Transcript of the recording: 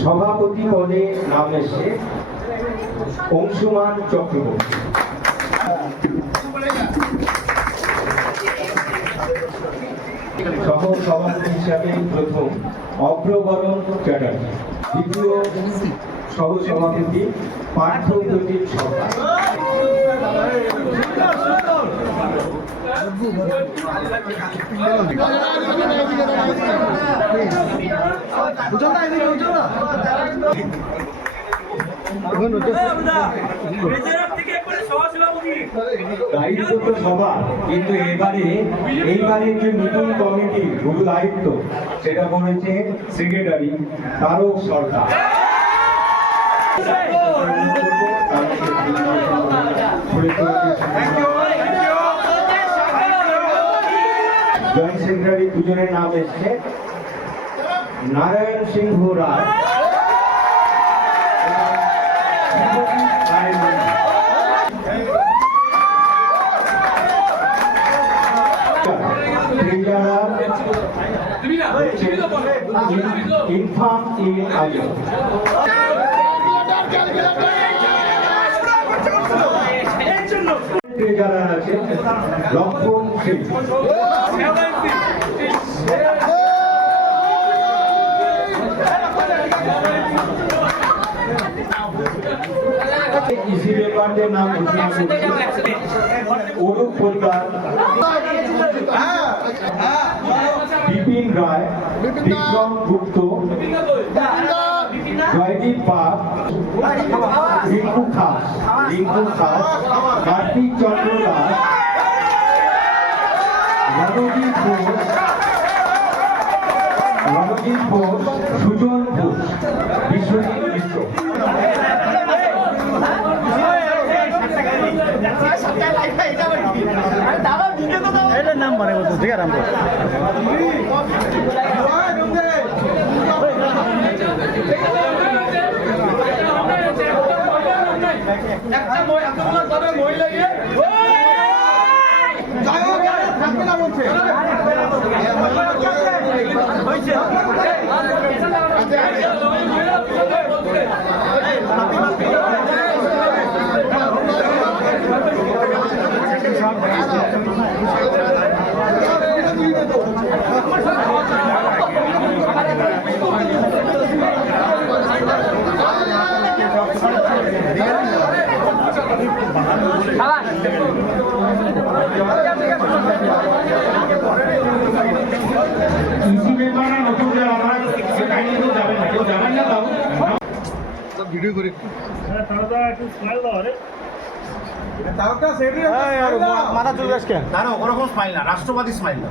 সভাপতি পদে নাম এসে অংশুমান চক্রবর্তী। সহ সভাপতি হিসাবে প্রথম অগ্রবরণ চ্যাটার্জি, দ্বিতীয় সহ সভাপতি পার্থপ্রতিম সরকার। দায়িত্ব তো সবার, কিন্তু এইবারে যে নতুন কমিটি গুরু দায়িত্ব সেটা করেছে সেক্রেটারি তারক সরকার। জয়েন্ট সেক্রেটারি দুজনের নাম এসছে নারায়ণ সিংহ রায়, ইনফাম যারা আছে লক্ষণ সিং, ইসি মেম্বারদের নাম অরূপ পোদ্দার, বিপিন রায়, বিক্রম গুপ্ত, জয়দীপ পাল, রিঙ্কু খাস, কার্তিক চন্দ্র দাস, রণজিৎ ঘোষ, সুজন ঘোষ, বিশ্বজিৎ মিশ্র। নাম মানে ঠিক আছে ভিডিও করে মাথা চলে আসছে না, ওরকম স্মাইল না, রাষ্ট্রবাদী স্মাইল না।